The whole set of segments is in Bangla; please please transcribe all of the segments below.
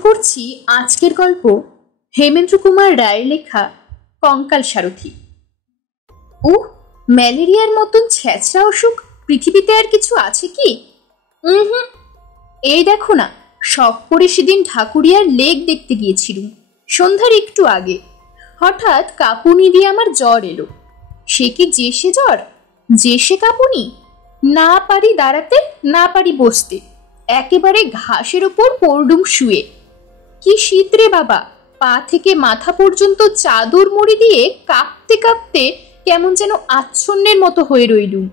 শুরু করছি আজকের গল্প হেমেন্দ্র কুমার রায়ের লেখা কঙ্কাল সারথি। ম্যালেরিয়ার মতন ছ্যাঁচড়া অসুখ পৃথিবীতে আর কিছু আছে কি? এই দেখো না, শখ করে সেদিন ঢাকুরিয়ার লেক দেখতে গিয়েছিলুম সন্ধ্যার একটু আগে। হঠাৎ কাঁপুনি দিয়ে আমার জ্বর এলো। সে কি যে সে জ্বর, যে সে কাঁপুনি! না পারি দাঁড়াতে, না পারি বসতে, একেবারে ঘাসের ওপর পড়লুম শুয়ে। কি শীত রে বাবা! পা থেকে মাথা পর্যন্ত চাদর মুড়ি দিয়ে কাঁপতে কাঁপতে কেমন যেন আচ্ছন্নের মতো হয়ে রইলুম।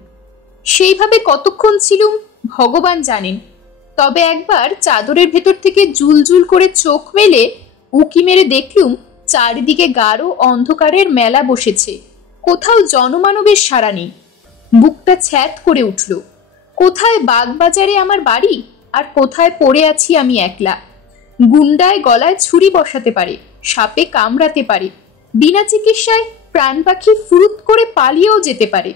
সেইভাবে কতক্ষণ ছিলুম ভগবান জানেন। তবে একবার চাদরের ভেতর থেকে জুলজুল করে চোখ মেলে উকি মেরে দেখলুম চারিদিকে গাঢ় অন্ধকারের মেলা বসেছে, কোথাও জনমানবের সাড়া নেই। বুকটা ছ্যাঁত করে উঠল। কোথায় বাগবাজারে আমার বাড়ি, আর কোথায় পড়ে আছি আমি একলা। গুন্ডায় গলায় ছুরি বসাতে পারে, সাপে কামড়াতে পারে, বিনা চিকিৎসায় প্রাণ পাখি ফুরুত করে পালিয়েও যেতে পারে।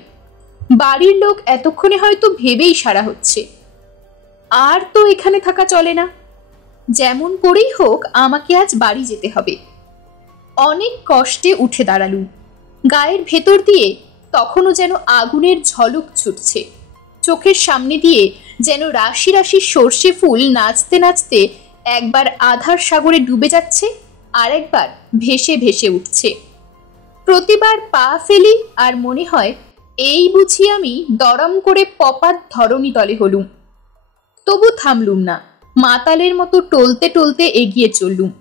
বাড়ির লোক এতক্ষণে হয়তো ভেবেই সারা হচ্ছে, আর তো এখানে থাকা চলে না। যেমন করেই হোক আমাকে আজ বাড়ি যেতে হবে। অনেক কষ্টে উঠে দাঁড়ালুম। গায়ের ভেতর দিয়ে তখনও যেন আগুনের ঝলক ছুটছে। চোখের সামনে দিয়ে যেন রাশি রাশি সর্ষে ফুল নাচতে নাচতে একবার আধার সাগরে ডুবে যাচ্ছে, আর একবার ভেসে ভেসে উঠছে। প্রতিবার পা ফেলি আর মনে হয় এই বুঝি আমি দরম করে পপাত ধরণী তলে হলুম। তবু থামলুম না, মাতালের মতো টলতে টলতে এগিয়ে চললুম।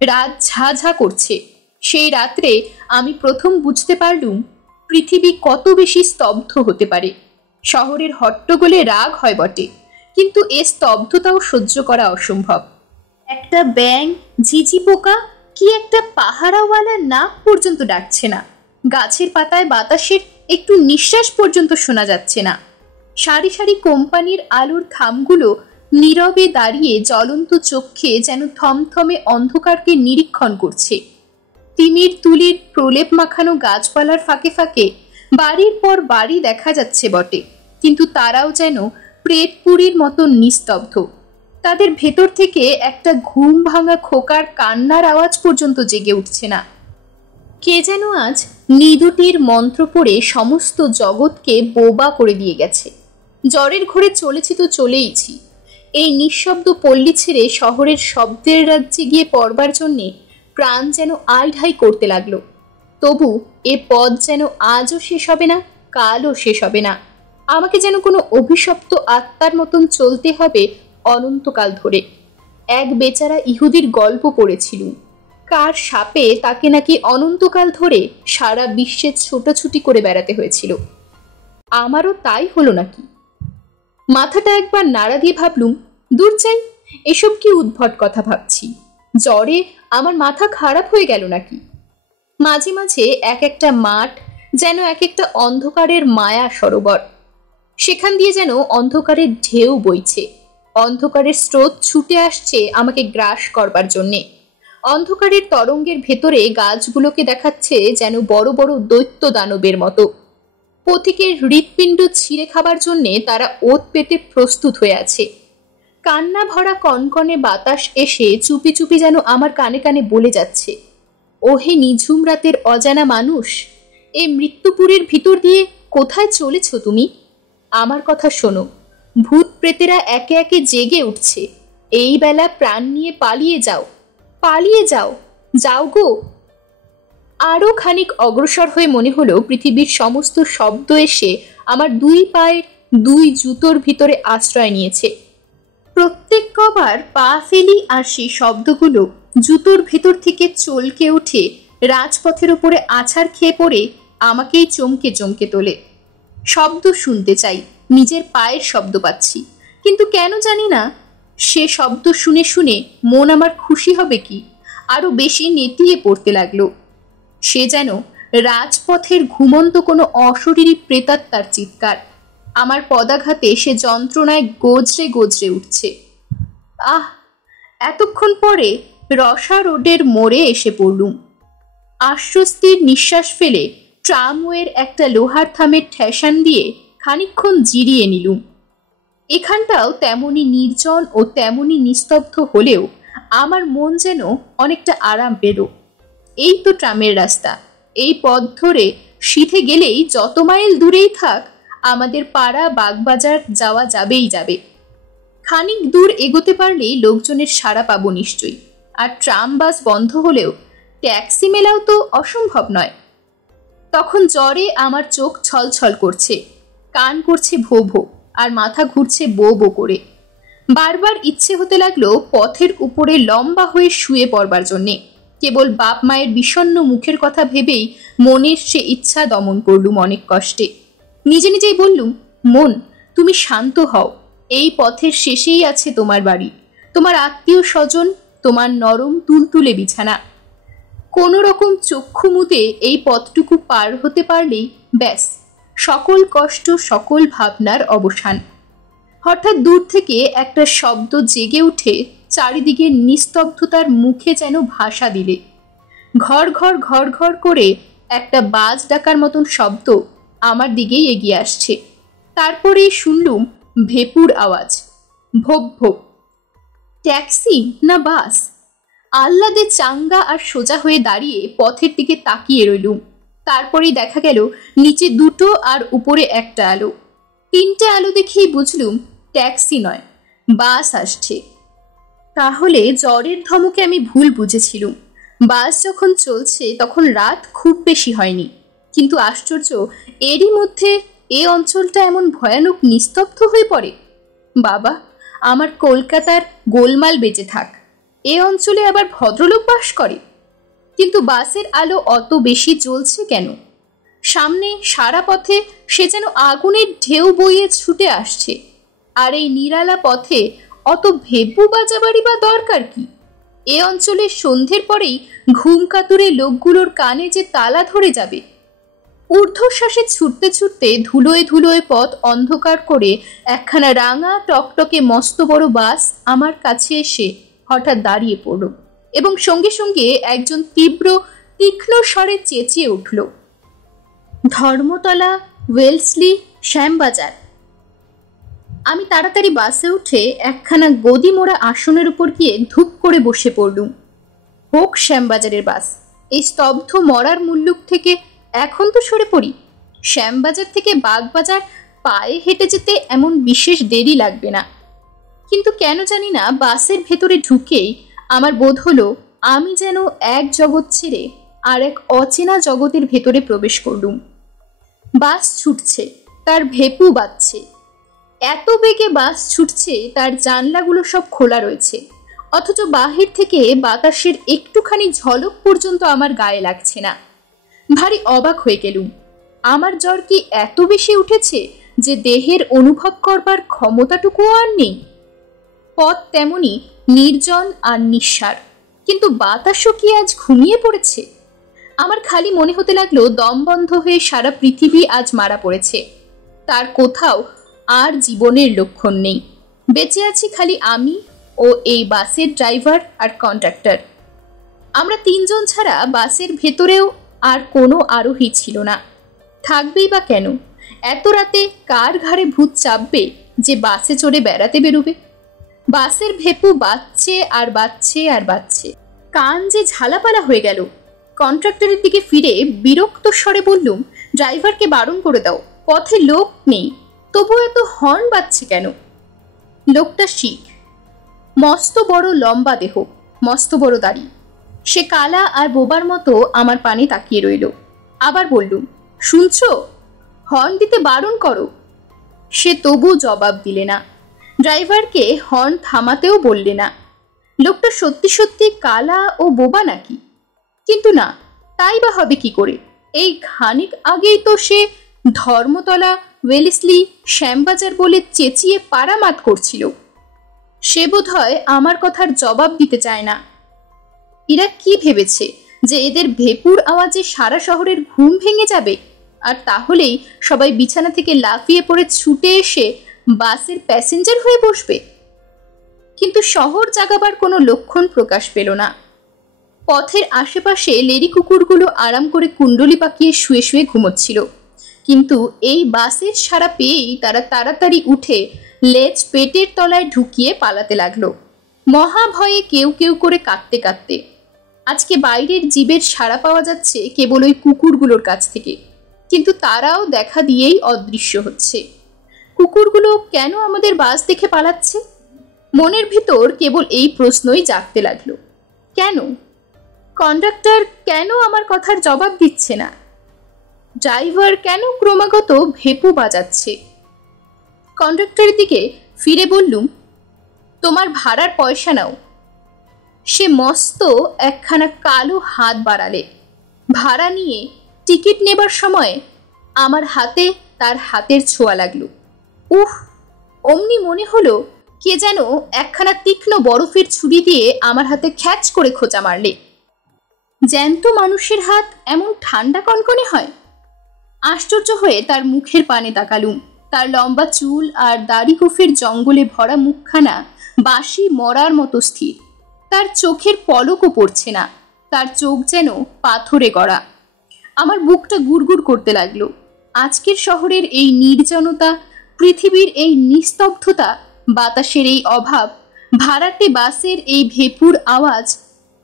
রাত ঝা ঝা করছে। সেই রাত্রে আমি প্রথম বুঝতে পারলুম পৃথিবী কত বেশি স্তব্ধ হতে পারে। শহরের হট্টগোলে রাগ হয় বটে, কিন্তু এ স্তব্ধতাও সহ্য করা অসম্ভব। একটা ব্যাঙ, ঝিঝি পোকা কি একটা পাহারাওয়ালা নাক পর্যন্ত ডাকছে না। গাছের পাতায় বাতাসের একটু নিঃশ্বাস পর্যন্ত শোনা যাচ্ছে না। সারি সারি কোম্পানির আলোর খামগুলো নীরবে দাঁড়িয়ে জ্বলন্ত চক্ষে যেন থমথমে অন্ধকারকে নিরীক্ষণ করছে। তিমির তুলির প্রলেপ মাখানো গাছপালার ফাঁকে ফাঁকে বাড়ির পর বাড়ি দেখা যাচ্ছে বটে, কিন্তু তারাও যেন প্রেতপুরীর মতো নিস্তব্ধ। তাদের ভেতর থেকে একটা ঘুম ভাঙা খোকার কান্নার আওয়াজ পর্যন্ত জেগে উঠছে না। কে যেন আজ নিদুটির মন্ত্র পড়ে সমস্ত জগৎকে বোবা করে দিয়ে গেছে। জ্বরের ঘোরে চলেছি তো চলেইছি। এই নিঃশব্দ পল্লী ছেড়ে শহরের শব্দের রাজ্যে গিয়ে পড়বার জন্যে প্রাণ যেন আইঢাই করতে লাগলো। তবু এ পথ যেন আজও শেষ হবে না, কালও শেষ হবে না। আমাকে যেন কোনো অভিশপ্ত আত্মার মতন চলতে হবে অনন্তকাল ধরে। এক বেচারা ইহুদির গল্প পড়েছিলুম। কার সাপে তাকে নাকি অনন্তকাল ধরে সারা বিশ্বে ছোটাছুটি করে বেড়াতে হয়েছিল। আমারও তাই হলো নাকি? মাথাটা একবার নাড়া দিয়ে ভাবলুম, দূর চাই, এসব কি উদ্ভট কথা ভাবছি। জ্বরে আমার মাথা খারাপ হয়ে গেল নাকি? মাঝে মাঝে এক একটা মাঠ যেন এক একটা অন্ধকারের মায়া সরোবর। সেখান দিয়ে যেন অন্ধকারের ঢেউ বইছে। অন্ধকারের স্রোত ছুটে আসছে আমাকে গ্রাস করবার জন্যে। অন্ধকারের তরঙ্গের ভেতরে গাছগুলোকে দেখাচ্ছে যেন বড় বড় দৈত্য দানবের মতো। পথিকের হৃৎপিণ্ড ছিঁড়ে খাবার জন্যে তারা ওত পেতে প্রস্তুত হয়ে আছে। কান্না ভরা কনকনে বাতাস এসে চুপি চুপি যেন আমার কানে কানে বলে যাচ্ছে, ওহে নিঝুম রাতের অজানা মানুষ, এই মৃত্যুপুরীর ভিতর দিয়ে কোথায় চলেছ তুমি? আমার কথা শোনো, ভূত প্রেতেরা একে একে জেগে উঠছে। এই বেলা প্রাণ নিয়ে পালিয়ে যাও, পালিয়ে যাও, যাও গো। আরো খানিক অগ্রসর হয়ে মনে হলো পৃথিবীর সমস্ত শব্দ এসে আমার দুই পায়ের দুই জুতোর ভিতরে আশ্রয় নিয়েছে। প্রত্যেক কবার পা ফেলি আর সেই শব্দগুলো জুতোর ভেতর থেকে চলকে উঠে রাজপথের উপরে আছাড় খেয়ে পড়ে আমাকেই চমকে চমকে তোলে। শব্দ শুনতে চাই, নিজের পায়ের শব্দ পাচ্ছি, কিন্তু কেন জানি না সে শব্দ শুনে শুনে মন আমার খুশি হবে কি আরো বেশি নেতিয়ে পড়তে লাগলো। সে যেন রাজপথের ঘুমন্ত কোনো অশরীরী প্রেতাত্মার চিৎকার। আমার পদাঘাতে সে যন্ত্রণায় গজরে গজরে উঠছে। এতক্ষণ পরে রসা রোডের মোড়ে এসে পড়লুম। আশ্বস্তির নিঃশ্বাস ফেলে ট্রামওয়ের একটা লোহার থামের ঠেসান দিয়ে খানিকক্ষণ জিরিয়ে নিলুম। এখানটাও তেমনি নির্জন ও তেমনি নিস্তব্ধ হলেও আমার মন যেন অনেকটা আরাম পেল। এই তো ট্রামের রাস্তা, এই পথ ধরে সিধে গেলেই যত মাইল দূরেই থাক আমাদের পাড়া বাগবাজার যাওয়া যাবেই যাবে। খানিক দূর এগোতে পারলেই লোকজনের সাড়া পাবো নিশ্চয়ই। আর ট্রাম বাস বন্ধ হলেও ট্যাক্সি মেলাও তো অসম্ভব নয়। তখন জ্বরে আমার চোখ ছলছল করছে, কান করছে ভো ভো, আর মাথা ঘুরছে বো বো করে। বারবার ইচ্ছে হতে লাগলো পথের উপরে লম্বা হয়ে শুয়ে পড়বার জন্যে। কেবল বাপ মায়ের বিষণ্ণ মুখের কথা ভেবেই মনের সে ইচ্ছা দমন করলুম অনেক কষ্টে। নিজে নিজেই বললুম, মন তুমি শান্ত হও, এই পথের শেষেই আছে তোমার বাড়ি, তোমার আত্মীয় স্বজন, তোমার নরম তুলতুলে বিছানা। কোনো রকম চক্ষু মুদে এই পথটুকু পার হতে পারলেই ব্যাস, সকল কষ্ট সকল ভাবনার অবসান। হঠাৎ দূর থেকে একটা শব্দ জেগে উঠে চারিদিকে নিস্তব্ধতার মুখে যেন ভাষা দিলে। ঘর ঘর ঘর ঘর করে একটা বাজ ডাকার মতন শব্দ আমার দিকেই এগিয়ে আসছে। তারপরেই শুনলুম ভেপুর আওয়াজ, ভোপ ভোপ। ট্যাক্সি না বাস? আহ্লাদে চাঙ্গা আর সোজা হয়ে দাঁড়িয়ে পথের দিকে তাকিয়ে রইলুম। তারপরেই দেখা গেল নিচে দুটো আর উপরে একটা আলো। তিনটে আলো দেখেই বুঝলুম ট্যাক্সি নয়, বাস আসছে। তাহলে জ্বরের ধমকে আমি ভুল বুঝেছিলুম। বাস যখন চলছে তখন রাত খুব বেশি হয়নি, কিন্তু আশ্চর্য এরই মধ্যে এ অঞ্চলটা এমন ভয়ানক নিস্তব্ধ হয়ে পড়ে। বাবা, আমার কলকাতার গোলমাল বেঁচে থাক, এ অঞ্চলে আবার ভদ্রলোক বাস করে। কিন্তু বাসের আলো অত বেশি জ্বলছে কেন? সামনে সারা পথে সে যেন আগুনের ঢেউ বইয়ে ছুটে আসছে। আর এই নিরালা পথে অত ভেপু বাজাবাড়ি বা দরকার কি? এ অঞ্চলে সন্ধ্যের পরেই ঘুম কাতুরে লোকগুলোর কানে যে তালা ধরে যাবে। ঊর্ধ্বশ্বাসে ছুটতে ছুটতে ধুলোয় ধুলোয় পথ অন্ধকার করে একখানা রাঙা টকটকে মস্ত বড় বাস আমার কাছে এসে হঠাৎ দাঁড়িয়ে পড়ল, এবং সঙ্গে সঙ্গে একজন তীব্র তীক্ষ্ণ স্বরে চেঁচিয়ে উঠল, ধর্মতলা, ওয়েলসলি, শ্যামবাজার। আমি তাড়াতাড়ি বাসে উঠে একখানা গদি মোড়া আসনের উপর গিয়ে ধূপ করে বসে পড়লুম। হোক শ্যামবাজারের বাস, এই স্তব্ধ মরার মুল্লুক থেকে এখন তো সরে পড়ি। শ্যামবাজার থেকে বাগবাজার পায়ে হেঁটে যেতে এমন বিশেষ দেরি লাগবে না। কিন্তু কেন জানি না বাসের ভেতরে ঢুকেই আমার বোধ হলো আমি যেন এক জগৎ ছেড়ে আর এক অচেনা জগতের ভেতরে প্রবেশ করলুম। বাস ছুটছে, তার ভেপু বাজছে। এত বেগে বাস ছুটছে তার জানলাগুলো সব খোলা রয়েছে, অথচ বাহির থেকে বাতাসের একটুখানি ঝলক পর্যন্ত আমার গায়ে লাগছে না। ভারী অবাক হয়ে গেলুম। আমার জ্বর কি এত বেশি উঠেছে যে দেহের অনুভব করবার ক্ষমতাটুকুও আর নেই? পথ তেমনি নির্জন আর নিঃসার, কিন্তু বাতাসও কি আজ ঘুমিয়ে পড়েছে? আমার খালি মনে হতে লাগলো দম বন্ধ হয়ে সারা পৃথিবী আজ মারা পড়েছে, তার কোথাও আর জীবনের লক্ষণ নেই। বেঁচে আছি খালি আমি ও এই বাসের ড্রাইভার আর কন্ডাক্টর। আমরা তিনজন ছাড়া বাসের ভেতরেও আর কোনো আরোহী ছিল না। থাকবেই বা কেন? এত রাতে কার ঘাড়ে ভূত চাপবে যে বাসে চড়ে বেড়াতে বেরোবে? বাসের ভেপু বাজছে আর বাজছে আর বাজছে, কান যে ঝালাপালা হয়ে গেল। কন্ট্রাক্টরের দিকে ফিরে বিরক্ত স্বরে বললুম, ড্রাইভারকে বারণ করে দাও, পথে লোক নেই, তবু এত হর্ন বাজছে কেন? লোকটা শিখ, মস্ত বড় লম্বা দেহ, মস্ত বড় দাড়ি। সে কালা আর বোবার মতো আমার পানে তাকিয়ে রইল। আবার বললুম, শুনছো? হর্ন দিতে বারণ করো। সে তবু জবাব দিলে না, ড্রাইভারকে হর্ন থামাতেও বললে না। লোকটা সত্যি সত্যি কালা ও বোবা নাকি? কিন্তু না, তাই বা হবে কি করে? এই খানিক আগেই তো সে ধর্মতলা, ওয়েলেসলি, শ্যামবাজার বলে চেঁচিয়ে পারামাত করছিল। সে বোধহয় আমার কথার জবাব দিতে চায় না। এরা কি ভেবেছে যে এদের ভেপুর আওয়াজে সারা শহরের ঘুম ভেঙে যাবে, আর তাহলেই সবাই বিছানা থেকে লাফিয়ে পড়ে ছুটে এসে বাসের প্যাসেঞ্জার হয়ে বসবে? কিন্তু শহর জাগাবার কোনো লক্ষণ প্রকাশ পেল না। পথের আশেপাশে লেডি কুকুরগুলো আরাম করে কুণ্ডলি পাকিয়ে শুয়ে শুয়ে ঘুমোচ্ছিল, কিন্তু এই বাসের সাড়া পেয়েই তারা তাড়াতাড়ি উঠে লেজ পেটের তলায় ঢুকিয়ে পালাতে লাগলো। মহাভয়ে কেউ কেউ করে কাঁদতে কাঁদতে। আজকে বাইরের জীবের সাড়া পাওয়া যাচ্ছে কেবল ওই কুকুরগুলোর কাছ থেকে, কিন্তু তারাও দেখা দিয়েই অদৃশ্য হচ্ছে। কুকুরগুলো কেন আমাদের বাস দেখে পালাচ্ছে? মনের ভিতর কেবল এই প্রশ্নই জাগতে লাগলো। কেন? কন্ডাক্টর কেন আমার কথার জবাব দিচ্ছে না? ড্রাইভার কেন ক্রমাগত ভেপু বাজাচ্ছে? কন্ডাক্টরের দিকে ফিরে বললুম, তোমার ভাড়ার পয়সা নাও। সে মস্ত একখানা কালো হাত বাড়ালে। ভাড়া নিয়ে টিকিট নেবার সময় আমার হাতে তার হাতের ছোঁয়া লাগলো। উহ, অমনি মনে হলো কে যেন একখানা তীক্ষ্ণ বরফের ছুরি দিয়ে আমার হাতে খ্যাচ করে খোঁচা মারলে। জ্যান্ত মানুষের হাত এমন ঠান্ডা কনকনে হয়? আশ্চর্য হয়ে তার মুখের পানে তাকালুম। তার লম্বা চুল আর দাড়ি গোফের জঙ্গলে ভরা মুখখানা বাঁশি মরার মতো স্থির। তার চোখের পলকও পড়ছে না, তার চোখ যেন পাথরে গড়া। আমার বুকটা গুড়গুড় করতে লাগলো। আজকের শহরের এই নির্জনতা, পৃথিবীর এই নিস্তব্ধতা, বাতাসের এই অভাব, ভাড়াটে বাসের এই ভেপুর আওয়াজ,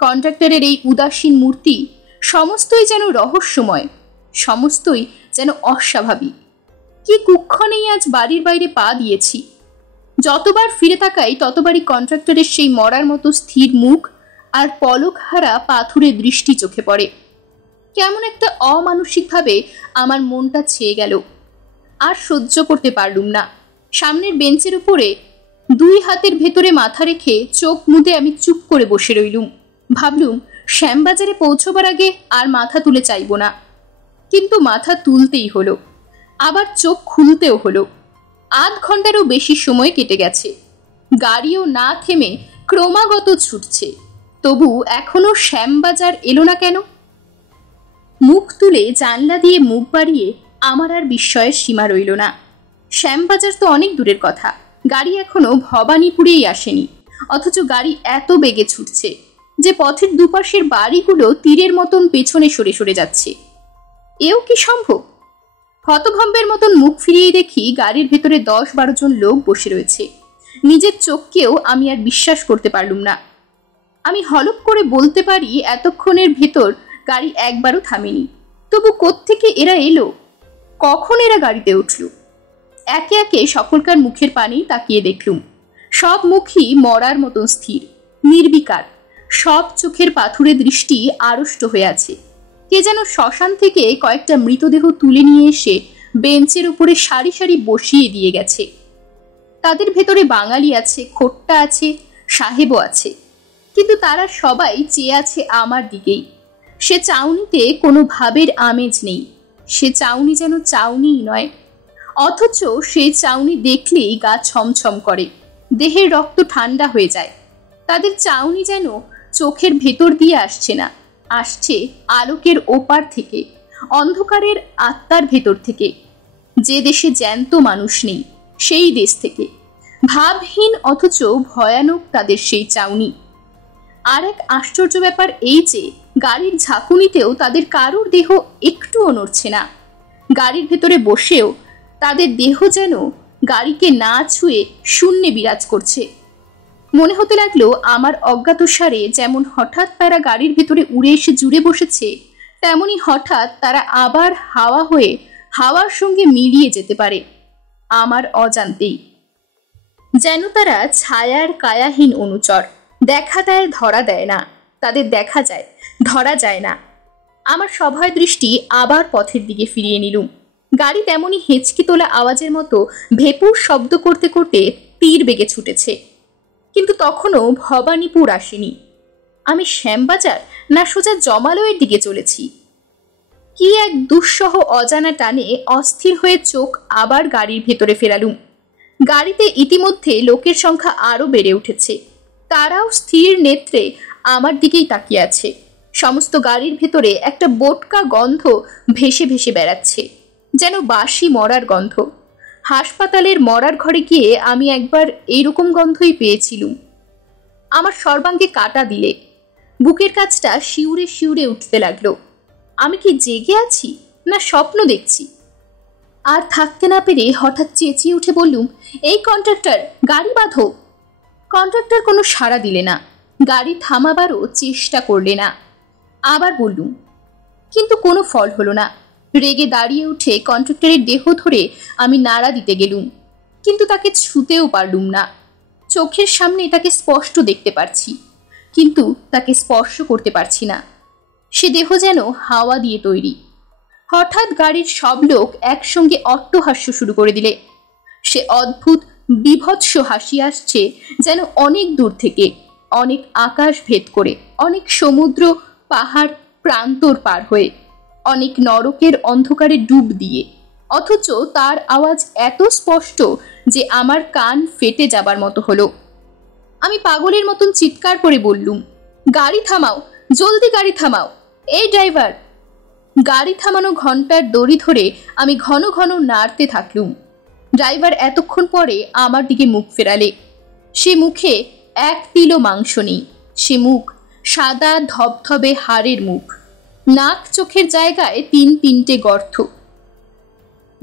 কন্ডাক্টরের এই উদাসীন মূর্তি, সমস্তই যেন রহস্যময়, সমস্তই যেন অস্বাভাবিক। কি কুক্ষণেই আজ বাড়ির বাইরে পা দিয়েছি। যতবার ফিরে তাকাই ততবারই কন্ট্রাক্টরের সেই মরার মতো স্থির মুখ আর পলক হারা পাথুরে দৃষ্টি চোখে পড়ে। কেমন একটা অমানসিকভাবে আমার মনটা ছেয়ে গেল। আর সহ্য করতে পারলুম না। সামনের বেঞ্চের উপরে দুই হাতের ভেতরে মাথা রেখে চোখ মুদে আমি চুপ করে বসে রইলুম। ভাবলুম শ্যামবাজারে পৌঁছবার আগে আর মাথা তুলে চাইব না। কিন্তু মাথা তুলতেই হলো, আবার চোখ খুলতেও হলো। আধ ঘন্টারও বেশি সময় কেটে গেছে। গাড়িও না থেমে ক্রমাগত ছুটছে, তবু এখনো শ্যামবাজার এলো না কেন? মুখ তুলে জানলা দিয়ে মুখ বাড়িয়ে আমার আর বিস্ময়ের সীমা রইল না। শ্যামবাজার তো অনেক দূরের কথা, গাড়ি এখনো ভবানীপুরেই আসেনি, অথচ গাড়ি এত বেগে ছুটছে যে পথের দুপাশের বাড়িগুলো তীরের মতন পেছনে সরে সরে যাচ্ছে। এও কি সম্ভব? হতভম্বের মতন মুখ ফিরিয়ে দেখি গাড়ির ভেতরে 10-12 জন লোক বসে রয়েছে। নিজের চোখকেও আমি আর বিশ্বাস করতে পারলুম না। আমি হলপ করে বলতে পারি এতক্ষণের ভেতর গাড়ি একবারও থামেনি। তবু কোত্থেকে এরা এলো? কখন এরা গাড়িতে উঠল? একে একে সকলকার মুখের পানি তাকিয়ে দেখলুম। সব মুখই মরার মতন স্থির, নির্বিকার। সব চোখের পাথুরে দৃষ্টি আড়ষ্ট হয়ে আছে। কে যেন শ্মশান থেকে কয়েকটা মৃতদেহ তুলে নিয়ে এসে বেঞ্চের উপরে সারি সারি বসিয়ে দিয়ে গেছে। তাদের ভেতরে বাঙালি আছে, খোট্টা আছে, সাহেবও আছে, কিন্তু তারা সবাই চেয়ে আছে আমার দিকেই। সে চাউনিতে কোনো ভাবের আমেজ নেই। সে চাউনি যেন চাউনিই নয়, অথচ সেই চাউনি দেখলেই গা ছমছম করে, দেহের রক্ত ঠান্ডা হয়ে যায়। তাদের চাউনি যেন চোখের ভেতর দিয়ে আসছে না, আসছে আলোকের ওপার থেকে, অন্ধকারের আত্মার ভেতর থেকে। যে দেশে জ্যান্ত মানুষ নেই সেই দেশ থেকে। ভাবহীন অথচ ভয়ানক তাদের সেই চাউনি। আর এক আশ্চর্য ব্যাপার এই যে গাড়ির ঝাঁকুনিতেও তাদের কারোর দেহ একটুও নড়ছে না। গাড়ির ভেতরে বসেও তাদের দেহ যেন গাড়িকে না ছুঁয়ে শূন্যে বিরাজ করছে। মনে হতে লাগলো আমার অজ্ঞাতসারে যেমন হঠাৎ তারা গাড়ির ভেতরে উড়ে এসে জুড়ে বসেছে, তেমনি হঠাৎ তারা আবার হাওয়া হয়ে হাওয়ার সঙ্গে মিলিয়ে যেতে পারে আমার অজান্তেই। যেন তারা ছায়ার কায়াহীন অনুচর, দেখা দেয় ধরা দেয় না, তাদের দেখা যায় ধরা যায় না। আমার সভয় দৃষ্টি আবার পথের দিকে ফিরিয়ে নিলুম। গাড়ি তেমনি হেঁচকি তোলা আওয়াজের মতো ভেপুর শব্দ করতে করতে তীর বেগে ছুটেছে, কিন্তু তখনও ভবানীপুর আসেনি। আমি শ্যামবাজার না সোজা জমালয়ের দিকে চলেছি? কি এক দুঃসহ অজানা টানে অস্থির হয়ে চোখ আবার গাড়ির ভেতরে ফেরালুম। গাড়িতে ইতিমধ্যে লোকের সংখ্যা আরো বেড়ে উঠেছে। তারাও স্থির নেত্রে আমার দিকেই তাকিয়ে আছে। সমস্ত গাড়ির ভেতরে একটা বোটকা গন্ধ ভেসে ভেসে বেড়াচ্ছে, যেন বাসি মরার গন্ধ। হাসপাতালের মরার ঘরে গিয়ে আমি একবার এইরকম গন্ধই পেয়েছিলুম। আমার সর্বাঙ্গে কাটা দিলে, বুকের কাছটা শিউরে শিউরে উঠতে লাগলো। আমি কি জেগে আছি না স্বপ্ন দেখছি? আর থাকতে না পেরে হঠাৎ চেঁচিয়ে উঠে বললুম, এই কন্ট্রাক্টর, গাড়ি বাঁধো। কন্ট্রাক্টর কোনো সাড়া দিলে না, গাড়ি থামাবারও চেষ্টা করলে না। আবার বললুম, কিন্তু কোনো ফল হলো না। রেগে দাঁড়িয়ে উঠে কন্ট্রাক্টরের দেহ ধরে আমি নাড়া দিতে গেলুম, কিন্তু তাকে ছুঁতেও পারলুম না। চোখের সামনে তাকে স্পষ্ট দেখতে পারছি, কিন্তু তাকে স্পর্শ করতে পারছি না। সে দেহ যেন হাওয়া দিয়ে তৈরি। হঠাৎ গাড়ির সব লোক একসঙ্গে অট্টহাস্য শুরু করে দিলে। সে অদ্ভুত বীভৎস হাসি আসছে যেন অনেক দূর থেকে, অনেক আকাশ ভেদ করে, অনেক সমুদ্র পাহাড় প্রান্তর পার হয়ে, অনেক নরকের অন্ধকারে ডুব দিয়ে। অথচ তার আওয়াজ এত স্পষ্ট যে আমার কান ফেটে যাবার মতো হলো। আমি পাগলের মতন চিৎকার করে বললুম, গাড়ি থামাও, জলদি গাড়ি থামাও, এই ড্রাইভার। গাড়ি থামানো ঘন্টার দড়ি ধরে আমি ঘন ঘন নাড়তে থাকলুম। ড্রাইভার এতক্ষণ পরে আমার দিকে মুখ ফেরালে। সে মুখে এক তিলও মাংস নেই। সে মুখ সাদা ধবধবে হাড়ের মুখ। নাক চোখের জায়গায় 3-3টে গর্ত,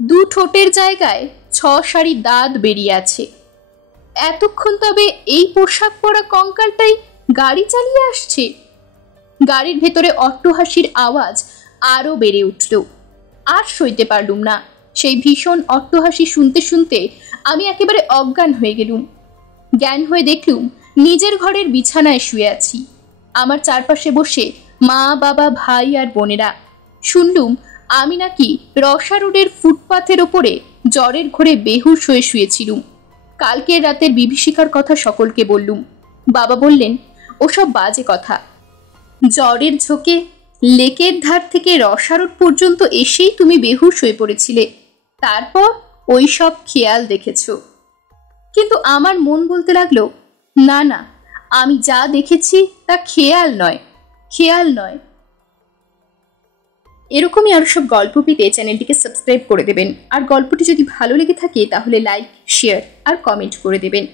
দু ঠোঁটের জায়গায় 6 সারি দাঁত বেরিয়ে আছে। এতক্ষণ তবে এই পোশাক পরা কঙ্কালটাই গাড়ি চালিয়ে আসছে। গাড়ির ভেতরে অট্টহাসির আওয়াজ আরো বেড়ে উঠল। আর সইতে পারলুম না। সেই ভীষণ অট্টহাসি শুনতে শুনতে আমি একেবারে অজ্ঞান হয়ে গেলুম। জ্ঞান হয়ে দেখলুম নিজের ঘরের বিছানায় শুয়ে আছি। আমার চারপাশে বসে মা, বাবা, ভাই আর বোনেরা। শুনলুম আমি নাকি রসা রোডের ফুটপাথের ওপরে জ্বরের ঘোরে বেহুশ হয়ে শুয়েছিলুম। কালকের রাতের বিভীষিকার কথা সকলকে বললুম। বাবা বললেন, ওসব বাজে কথা। জ্বরের ঝোঁকে লেকের ধার থেকে রসা রোড পর্যন্ত এসেই তুমি বেহুশ হয়ে পড়েছিলে, তারপর ওই সব খেয়াল দেখেছ। কিন্তু আমার মন বলতে লাগলো, না না, আমি যা দেখেছি তা খেয়াল নয়, খেয়াল নয়। এরকমই আরো সব গল্প পেতে চ্যানেলটিকে সাবস্ক্রাইব করে দেবেন। আর গল্পটি যদি ভালো লেগে থাকে তাহলে লাইক, শেয়ার আর কমেন্ট করে দেবেন।